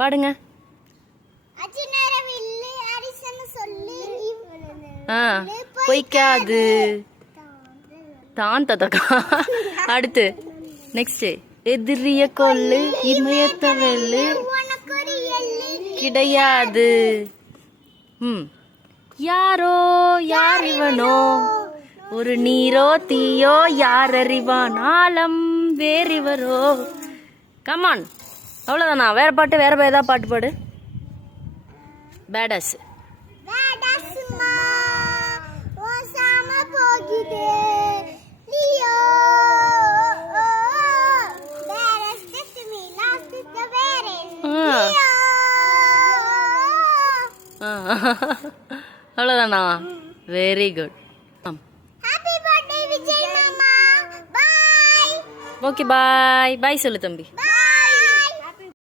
பாடுங்க. பொய்க்காது தான் ததக்கா. அடுத்து நெக்ஸ்ட். எதிரிய கொல்லு இமயத்த வெல்லு கிடையாது. யாரோ யார் இவனோ ஒரு நீரோ தீயோ யார் அறிவான் ஆலம் வேறிவரோ. கமான், அவ்வளோதானா? வேற பாட்டு, வேற ஏதாவது பாட்டு பாடு. பேடாஸ். அவ்வளோதானா? Very good. ஓகே, பாய் பாய் சொல்லு தம்பி.